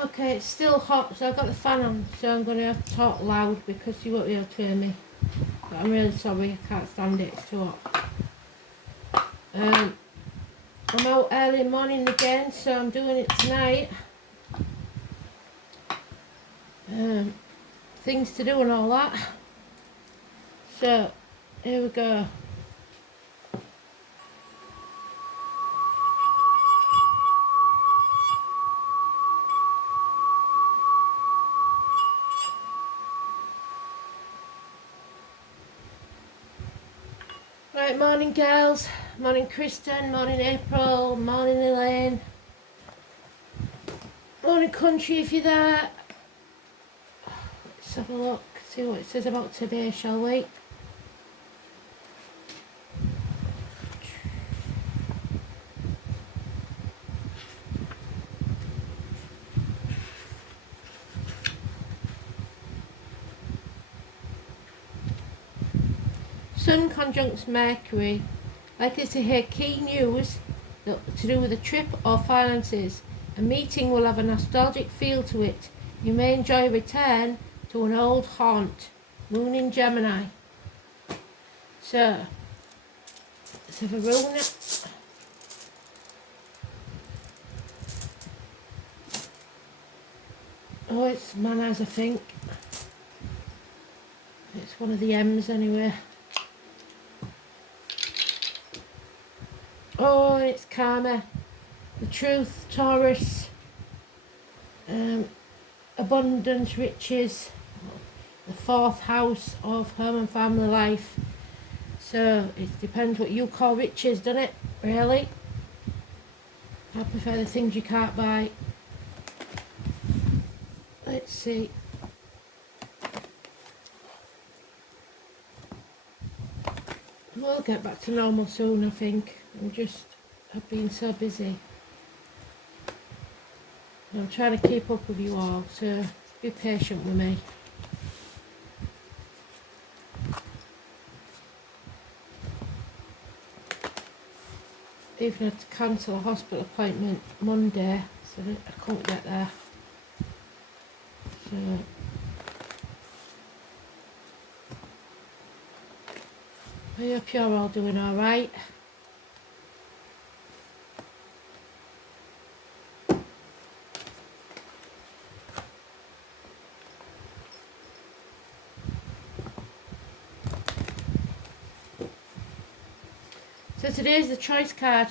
Okay, it's still hot, so I've got the fan on, so I'm going to have to talk loud because you won't be able to hear me. But I'm really sorry, I can't stand it, it's too hot. I'm out early morning again, so I'm doing it tonight. Things to do and all that. So, here we go. Right, morning girls, morning Kristen, morning April, morning Elaine, morning country if you're there. Let's have a look, see what it says about today, shall we? Sun conjuncts Mercury. Likely to hear key news to do with a trip or finances. A meeting will have a nostalgic feel to it. You may enjoy a return to an old haunt. Moon in Gemini. So, let's have a roll now. Oh, it's Manners, I think. It's one of the M's anyway. Oh, it's Karma. The Truth, Taurus. Abundance, riches. The fourth house of home and family life. So, it depends what you call riches, doesn't it? Really? I prefer the things you can't buy. Let's see. We'll get back to normal soon, I think. I've been so busy. I'm trying to keep up with you all, so be patient with me. Even had to cancel a hospital appointment Monday, so I couldn't get there. So I hope you're all doing alright. So today's the choice card.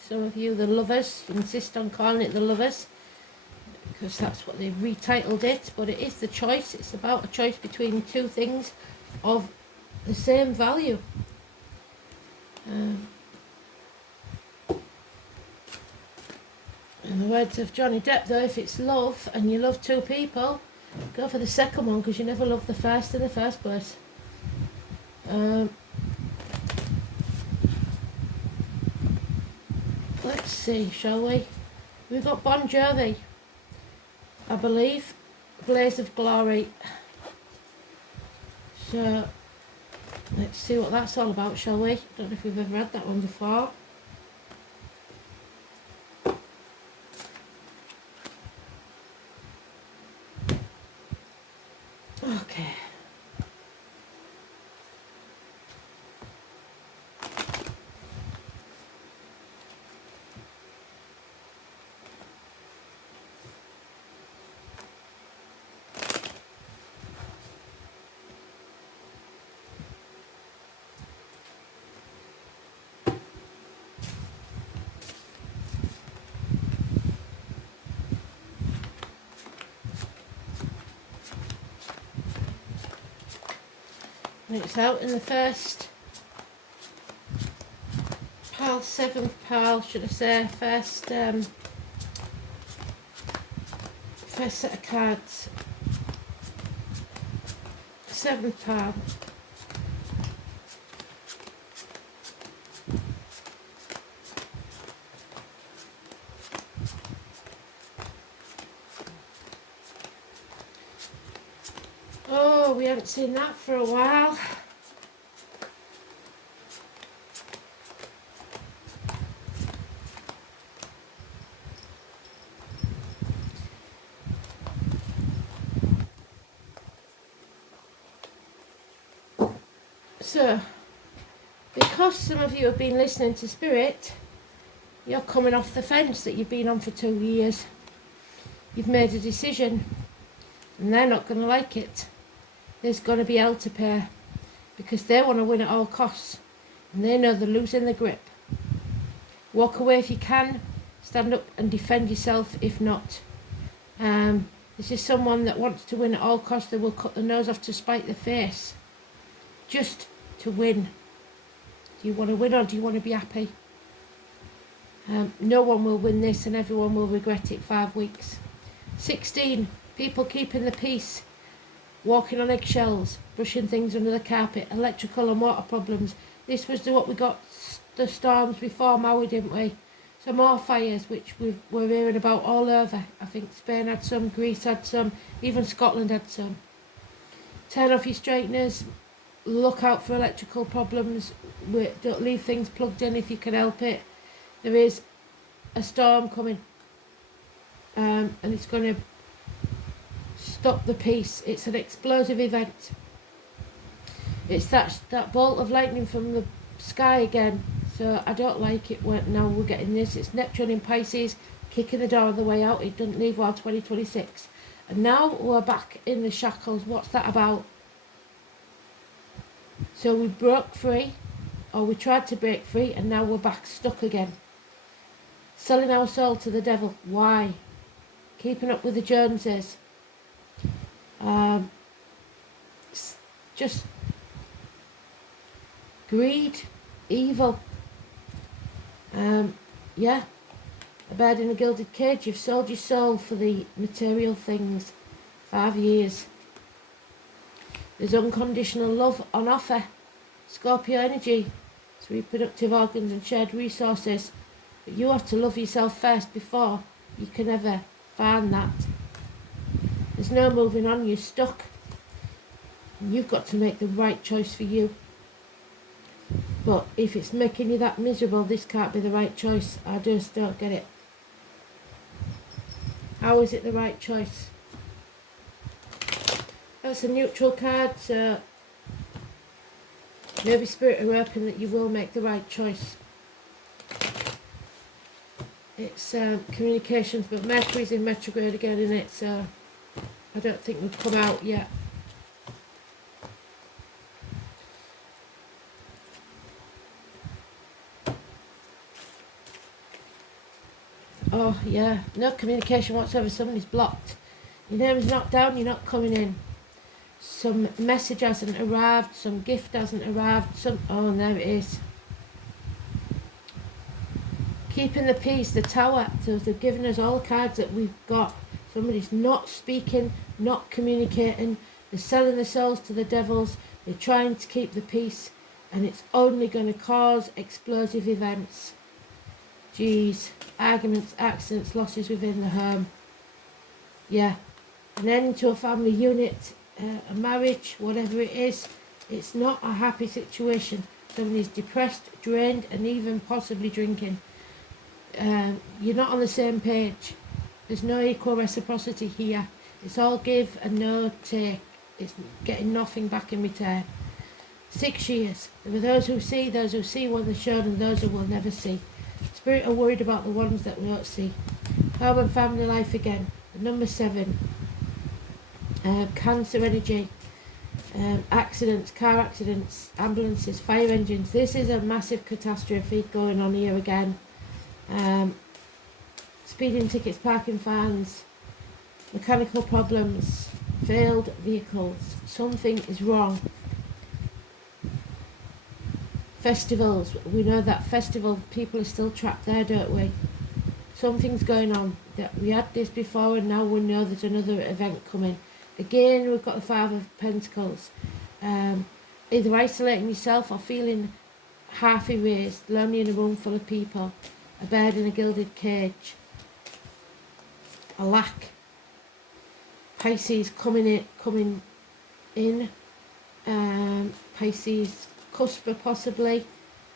Some of you, the lovers, insist on calling it the lovers because that's what they've retitled it, but it is the choice. It's about a choice between two things of the same value. In the words of Johnny Depp though, if it's love and you love two people, go for the second one because you never loved the first in the first place. Let's see, shall we? We've got Bon Jovi, I believe, Blaze of Glory. So, let's see what that's all about, shall we? Don't know if we've ever had that one before. Okay. And it's out in the first pile, seventh pile, should I say, first set of cards. Seventh pile. Oh, we haven't seen that for a while. So, because some of you have been listening to Spirit, you're coming off the fence that you've been on for 2 years. You've made a decision, and they're not going to like it. There's going to be hell to pay, because they want to win at all costs, and they know they're losing the grip. Walk away if you can, stand up and defend yourself if not. This is someone that wants to win at all costs. They will cut the nose off to spite the face, just to win. Do you want to win, or do you want to be happy? No one will win this, and everyone will regret it 5 weeks. 16, people keeping the peace, walking on eggshells, brushing things under the carpet, electrical and water problems. This was what we got the storms before Maui, didn't we? Some more fires, which we're hearing about all over. I think Spain had some, Greece had some, even Scotland had some. Turn off your straighteners, look out for electrical problems, don't leave things plugged in if you can help it. There is a storm coming, and it's going to stop the peace. It's an explosive event. It's that bolt of lightning from the sky again. So I don't like it when now we're getting this. It's Neptune in Pisces, kicking the door on the way out. It doesn't leave while 2026. And now we're back in the shackles. What's that about? So we broke free, or we tried to break free, and now we're back stuck again. Selling our soul to the devil. Why? Keeping up with the Joneses. Just greed, evil. Yeah, a bird in a gilded cage. You've sold your soul for the material things. 5 years. There's unconditional love on offer. Scorpio energy. It's reproductive organs and shared resources. But you have to love yourself first before you can ever find that. There's no moving on. You're stuck. And you've got to make the right choice for you. But if it's making you that miserable, this can't be the right choice. I just don't get it. How is it the right choice? That's a neutral card, so maybe Spirit are hoping that you will make the right choice. It's communications, but Mercury's in retrograde again in it, so I don't think we've come out yet. Oh yeah, no communication whatsoever. Somebody's blocked. Your name's knocked down, you're not coming in. Some message hasn't arrived, some gift hasn't arrived, oh, there it is. Keeping the peace, the tower. So they've given us all the cards that we've got. Somebody's not speaking, not communicating. They're selling their souls to the devils. They're trying to keep the peace, and it's only going to cause explosive events. Jeez, arguments, accidents, losses within the home. Yeah, an end to a family unit, a marriage, whatever it is. It's not a happy situation. Somebody's depressed, drained, and even possibly drinking. You're not on the same page. There's no equal reciprocity here. It's all give and no take. It's getting nothing back in return. 6 years. There are those who see when they're shown, and those who will never see. Spirit are worried about the ones that we don't see. Home and family life again. Number 7. Cancer energy. Accidents, car accidents, ambulances, fire engines. This is a massive catastrophe going on here again. Speeding tickets, parking fines, mechanical problems, failed vehicles. Something is wrong. Festivals, we know that festival people are still trapped there, don't we? Something's going on. That we had this before, and now we know there's another event coming. Again, we've got the 5 of Pentacles. Either isolating yourself or feeling half erased, lonely in a room full of people, a bird in a gilded cage, a lack. Pisces coming in. Pisces cusp possibly.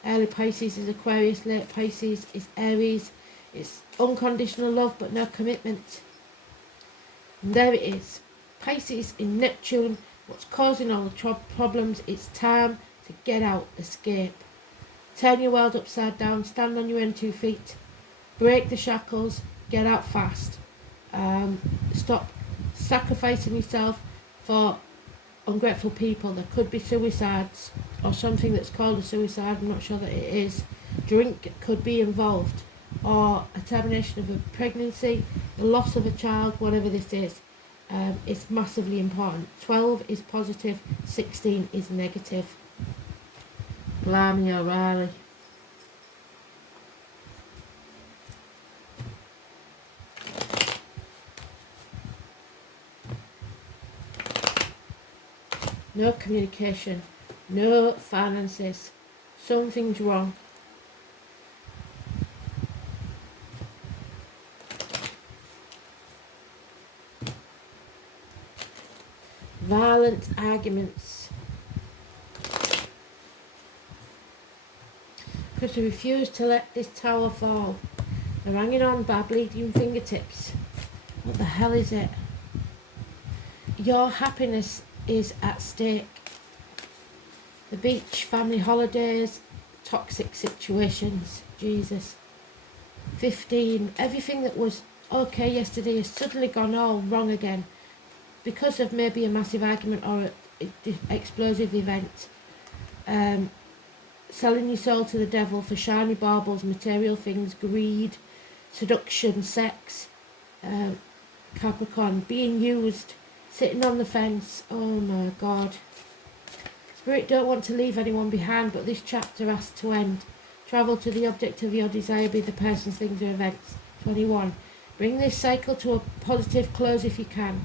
Early Pisces is Aquarius, late Pisces is Aries. It's unconditional love but no commitment. And there it is. Pisces in Neptune. What's causing all the problems? It's time to get out, escape. Turn your world upside down, stand on your own 2 feet, break the shackles, get out fast. Stop sacrificing yourself for ungrateful people. There could be suicides or something that's called a suicide, I'm not sure that it is. Drink could be involved, or a termination of a pregnancy, the loss of a child, whatever this is. It's massively important. 12 is positive, 16 is negative. Blimey O'Reilly. No communication, no finances. Something's wrong. Violent arguments. Because they refuse to let this tower fall. They're hanging on by bleeding fingertips. What the hell is it? Your happiness is at stake. The beach, family holidays, toxic situations. Jesus. 15. Everything that was okay yesterday has suddenly gone all wrong again because of maybe a massive argument or an explosive event. Selling your soul to the devil for shiny baubles, material things, greed, seduction, sex. Capricorn, being used, sitting on the fence. Oh my God. Spirit don't want to leave anyone behind, but this chapter has to end. Travel to the object of your desire, be the persons, things or events. 21. Bring this cycle to a positive close if you can.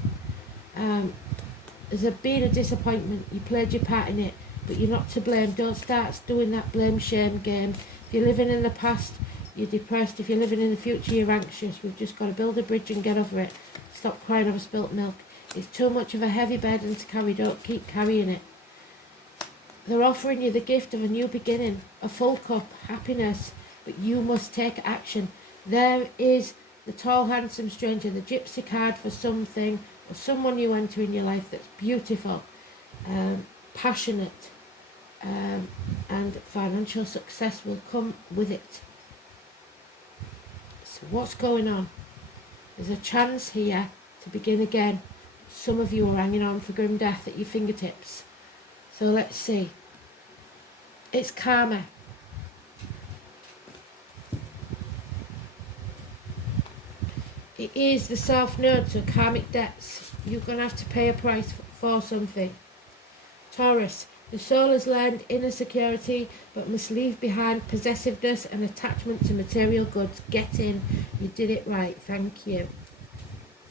There's been a disappointment. You played your part in it, but you're not to blame. Don't start doing that blame shame game. If you're living in the past, you're depressed. If you're living in the future, you're anxious. We've just got to build a bridge and get over it. Stop crying over spilt milk. It's too much of a heavy burden to carry. Don't keep carrying it. They're offering you the gift of a new beginning, a full cup, happiness, but you must take action. There is the tall, handsome stranger, the gypsy card for something or someone you enter in your life that's beautiful, passionate, and financial success will come with it. So what's going on? There's a chance here to begin again. Some of you are hanging on for grim death at your fingertips. So let's see. It's karma. It is the South Node, so karmic debts. You're going to have to pay a price for something. Taurus. The soul has learned inner security, but must leave behind possessiveness and attachment to material goods. Get in. You did it right. Thank you.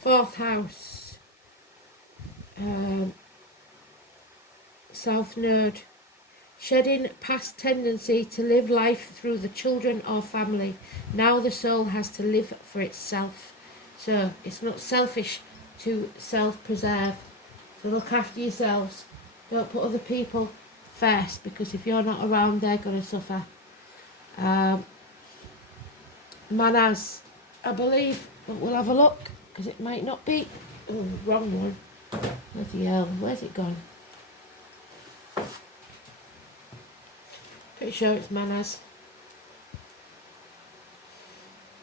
4th house. South Node. Shedding past tendency to live life through the children or family. Now the soul has to live for itself. So it's not selfish to self-preserve. So look after yourselves. Don't put other people first, because if you're not around, they're going to suffer. Manners, I believe, but we'll have a look, because it might not be. Oh, wrong one. Bloody hell, where's it gone? Pretty sure it's manners.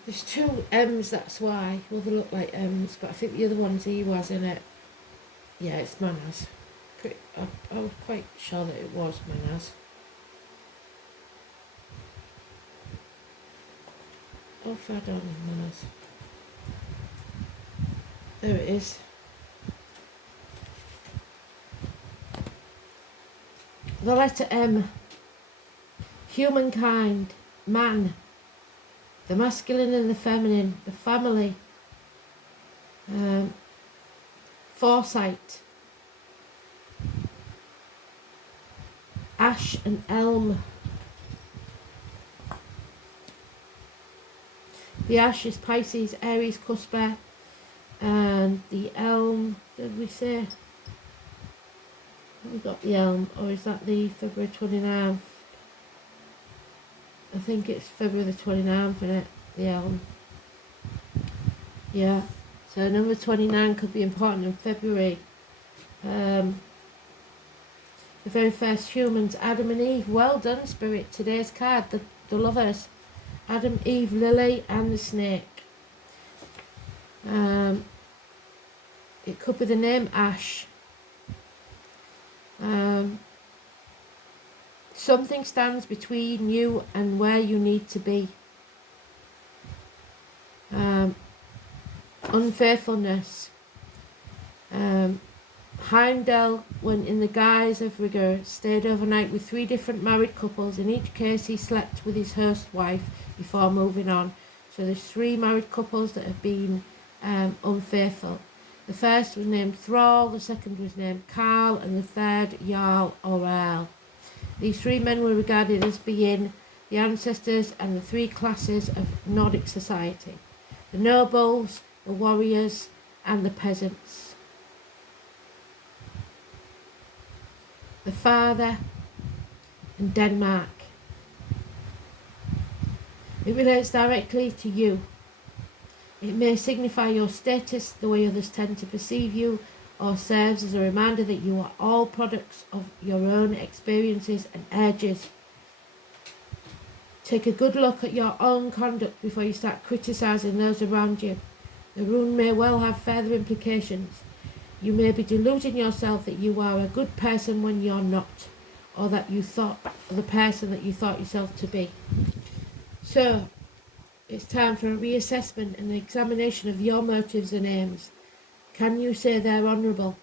There's 2 M's, that's why. Well, they look like M's, but I think the other one's E was in it. Yeah, it's manners. I was quite sure that it was manners. Oh, far down in manners. There it is. The letter M. Humankind. Man. The masculine and the feminine. The family. Foresight. Ash and elm. The ash is Pisces, Aries, Cusper, and the elm, did we say? We got the elm, or is that the February 29th? I think it's February the 29th, isn't it? The elm. Yeah, so number 29 could be important in February. The very first humans, Adam and Eve. Well done, Spirit. Today's card, the lovers. Adam, Eve, Lily, and the snake. It could be the name Ash. Something stands between you and where you need to be. Unfaithfulness. Heimdall, when in the guise of rigour, stayed overnight with 3 different married couples. In each case, he slept with his host wife before moving on. So there's 3 married couples that have been unfaithful. The first was named Thrall, the second was named Carl, and the third Jarl or Earl. These 3 men were regarded as being the ancestors and the 3 classes of Nordic society: the nobles, the warriors, and the peasants. The father in Denmark. It relates directly to you. It may signify your status, the way others tend to perceive you, or serves as a reminder that you are all products of your own experiences and urges. Take a good look at your own conduct before you start criticising those around you. The rune may well have further implications. You may be deluding yourself that you are a good person when you're not, or that you thought the person that you thought yourself to be. So, it's time for a reassessment and an examination of your motives and aims. Can you say they're honourable?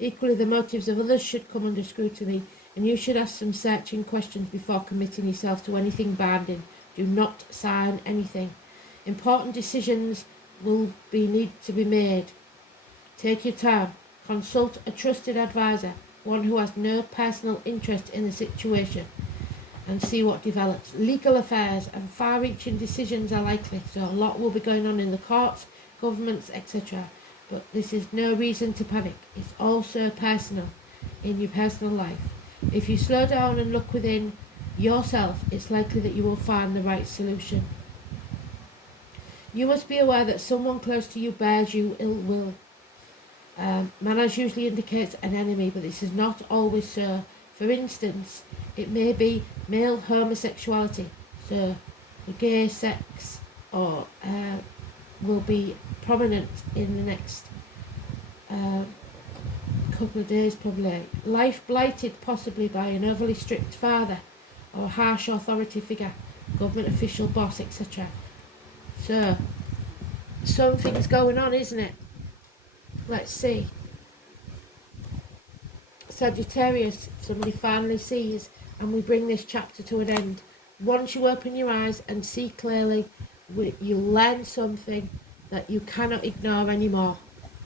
Equally, the motives of others should come under scrutiny, and you should ask some searching questions before committing yourself to anything binding. Do not sign anything. Important decisions will need to be made. Take your time. Consult a trusted advisor, one who has no personal interest in the situation, and see what develops. Legal affairs and far-reaching decisions are likely, so a lot will be going on in the courts, governments, etc. But this is no reason to panic. It's also personal, in your personal life. If you slow down and look within yourself, it's likely that you will find the right solution. You must be aware that someone close to you bears you ill will. Manners usually indicates an enemy, but this is not always so. For instance, it may be male homosexuality, so the gay sex or will be prominent in the next couple of days probably. Life blighted possibly by an overly strict father or a harsh authority figure, government official, boss, etc. So, something's going on, isn't it? Let's see. Sagittarius, somebody finally sees, and we bring this chapter to an end. Once you open your eyes and see clearly, you learn something that you cannot ignore anymore,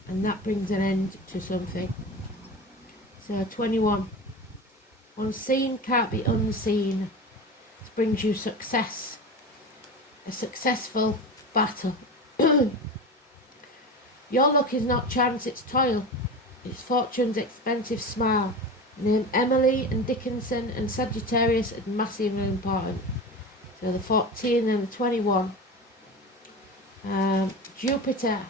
and that brings an end to something. So 21. Unseen can't be unseen. This brings you success, a successful battle. Your luck is not chance, it's toil. It's fortune's expensive smile. Name Emily and Dickinson and Sagittarius are massively important. So the 14 and the 21. Jupiter.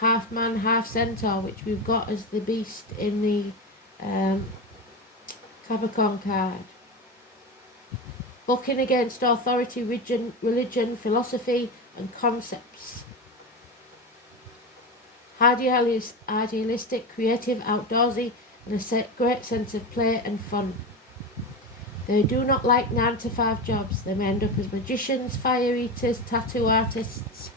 Half man, half centaur, which we've got as the beast in the Capricorn card. Bucking against authority, religion, philosophy and concepts. Idealistic, creative, outdoorsy, and a great sense of play and fun. They do not like 9-to-5 jobs. They may end up as magicians, fire eaters, tattoo artists,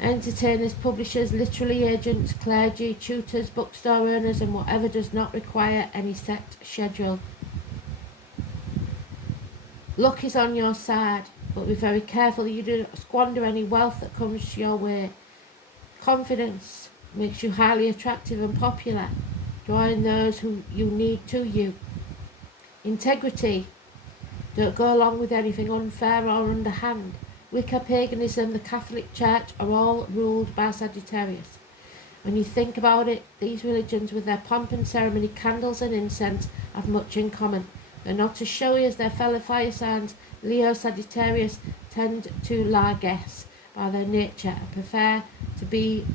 entertainers, publishers, literary agents, clergy, tutors, bookstore owners, and whatever does not require any set schedule. Luck is on your side, but be very careful that you do not squander any wealth that comes your way. Confidence makes you highly attractive and popular, drawing those who you need to you. Integrity. Don't go along with anything unfair or underhand. Wicca, paganism, the Catholic Church are all ruled by Sagittarius. When you think about it, these religions with their pomp and ceremony, candles and incense have much in common. They're not as showy as their fellow fire signs. Leo, Sagittarius tend to largesse by their nature and prefer to be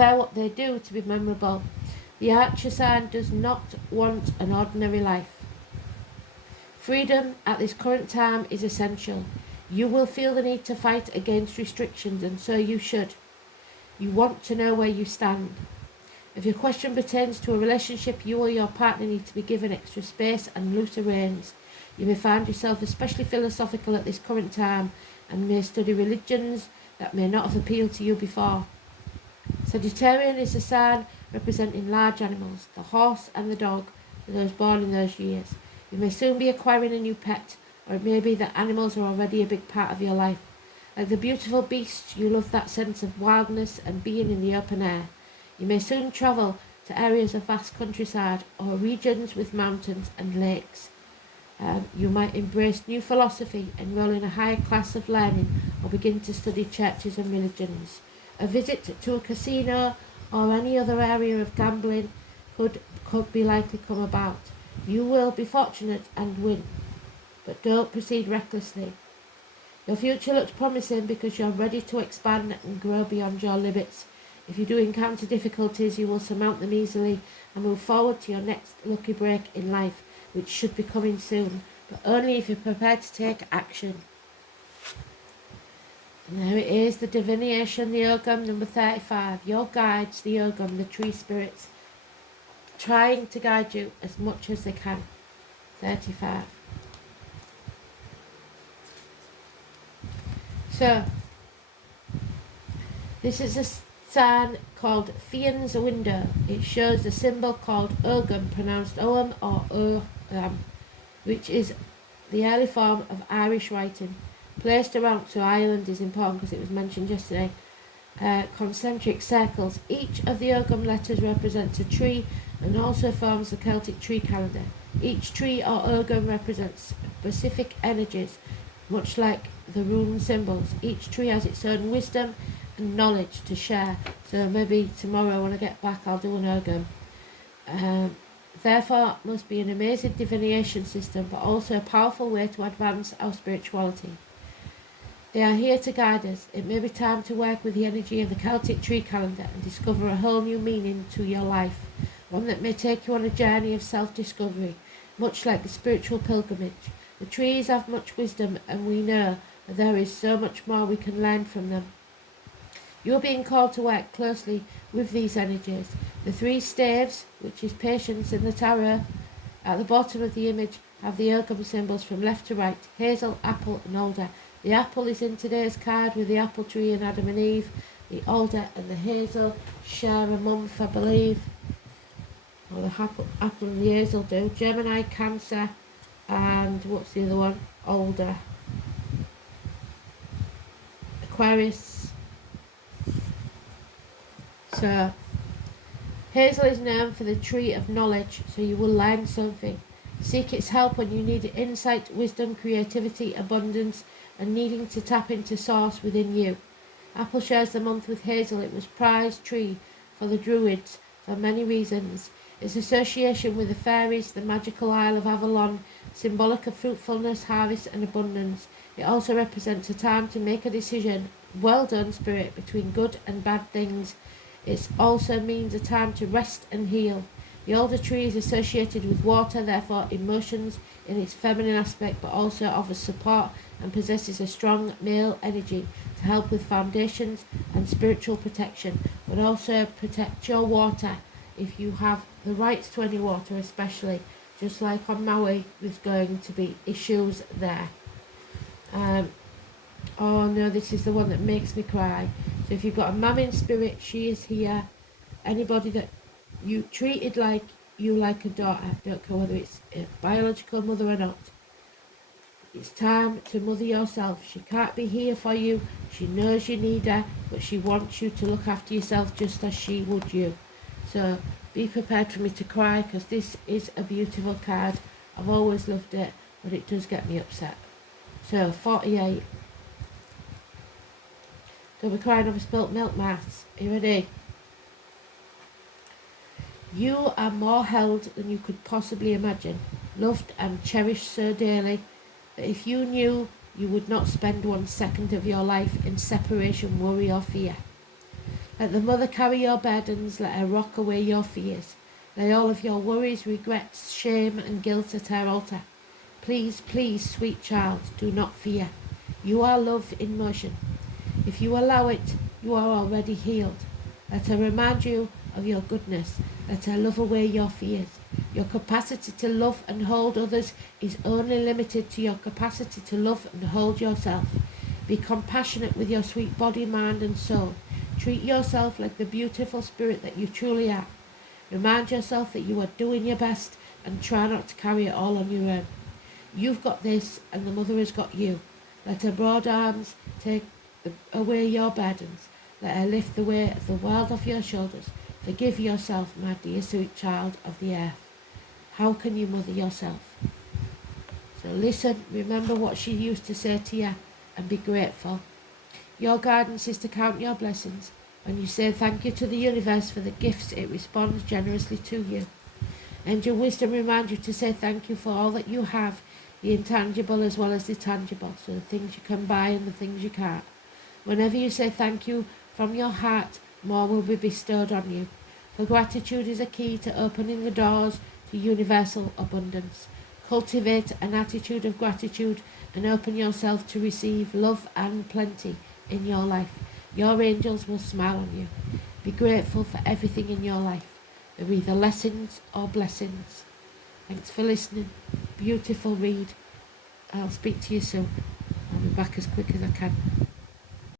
prefer what they do to be memorable. The Archer sign does not want an ordinary life. Freedom at this current time is essential. You will feel the need to fight against restrictions, and so you should. You want to know where you stand. If your question pertains to a relationship, you or your partner need to be given extra space and looser reins. You may find yourself especially philosophical at this current time and may study religions that may not have appealed to you before. Sagittarian is a sign representing large animals, the horse and the dog, for those born in those years. You may soon be acquiring a new pet, or it may be that animals are already a big part of your life. Like the beautiful beasts, you love that sense of wildness and being in the open air. You may soon travel to areas of vast countryside or regions with mountains and lakes. You might embrace new philosophy, enroll in a higher class of learning, or begin to study churches and religions. A visit to a casino or any other area of gambling could be likely come about. You will be fortunate and win, but don't proceed recklessly. Your future looks promising because you're ready to expand and grow beyond your limits. If you do encounter difficulties, you will surmount them easily and move forward to your next lucky break in life, which should be coming soon, but only if you're prepared to take action. And there it is, the divination, the Ogam, number 35. Your guides, the Ogam, the tree spirits, trying to guide you as much as they can. 35. So, this is a sign called Fian's window. It shows a symbol called Ogam, pronounced Oam or Oam, which is the early form of Irish writing. Placed around, so Ireland is important because it was mentioned yesterday, concentric circles. Each of the Ogam letters represents a tree and also forms the Celtic tree calendar. Each tree or Ogam represents specific energies, much like the rune symbols. Each tree has its own wisdom and knowledge to share. So maybe tomorrow when I get back I'll do an Ogam. Therefore, it must be an amazing divination system, but also a powerful way to advance our spirituality. They are here to guide us. It may be time to work with the energy of the Celtic tree calendar and discover a whole new meaning to your life, one that may take you on a journey of self-discovery, much like the spiritual pilgrimage. The trees have much wisdom, and we know that there is so much more we can learn from them. You are being called to work closely with these energies. The three staves, which is patience in the tarot, at the bottom of the image have the Ogam symbols from left to right, hazel, apple and alder. The apple is in today's card with the apple tree and Adam and Eve. The alder and the hazel share a month, I believe. Or the apple and the hazel do. Gemini, Cancer, and what's the other one? Alder. Aquarius. So, hazel is known for the tree of knowledge, so you will learn something. Seek its help when you need insight, wisdom, creativity, abundance, and needing to tap into source within you. Apple shares the month with hazel. It was prized tree for the Druids for many reasons. Its association with the fairies, the magical Isle of Avalon, symbolic of fruitfulness, harvest and abundance. It also represents a time to make a decision, well done spirit, between good and bad things. It also means a time to rest and heal. The alder tree is associated with water, therefore emotions in its feminine aspect, but also offers support and possesses a strong male energy to help with foundations and spiritual protection, but also protect your water if you have the rights to any water, especially just like on Maui there's going to be issues there. Oh no, this is the one that makes me cry. So if you've got a mum in spirit, she is here. Anybody that you treated like a daughter, don't care whether it's a biological mother or not, it's time to mother yourself. She can't be here for you. She knows you need her, but she wants you to look after yourself just as she would you. So be prepared for me to cry, because this is a beautiful card. I've always loved it, but it does get me upset. So 48. Don't be crying over spilt milk, maths. Are you ready? You are more held than you could possibly imagine, loved and cherished so dearly that if you knew, you would not spend 1 second of your life in separation, worry or fear. Let the mother carry your burdens, let her rock away your fears. Lay all of your worries, regrets, shame and guilt at her altar. Please, please, sweet child, do not fear. You are love in motion. If you allow it, you are already healed. Let her remind you of your goodness. Let her love away your fears. Your capacity to love and hold others is only limited to your capacity to love and hold yourself. Be compassionate with your sweet body, mind and soul. Treat yourself like the beautiful spirit that you truly are. Remind yourself that you are doing your best and try not to carry it all on your own. You've got this and the mother has got you. Let her broad arms take away your burdens. Let her lift the weight of the world off your shoulders. Forgive yourself, my dear sweet child of the earth. How can you mother yourself? So listen, remember what she used to say to you and be grateful. Your guidance is to count your blessings. When you say thank you to the universe for the gifts, it responds generously to you. And your wisdom reminds you to say thank you for all that you have, the intangible as well as the tangible, so the things you can buy and the things you can't. Whenever you say thank you from your heart, more will be bestowed on you. For gratitude is a key to opening the doors to universal abundance. Cultivate an attitude of gratitude and open yourself to receive love and plenty in your life. Your angels will smile on you. Be grateful for everything in your life. They're either lessons or blessings. Thanks for listening. Beautiful read. I'll speak to you soon. I'll be back as quick as I can.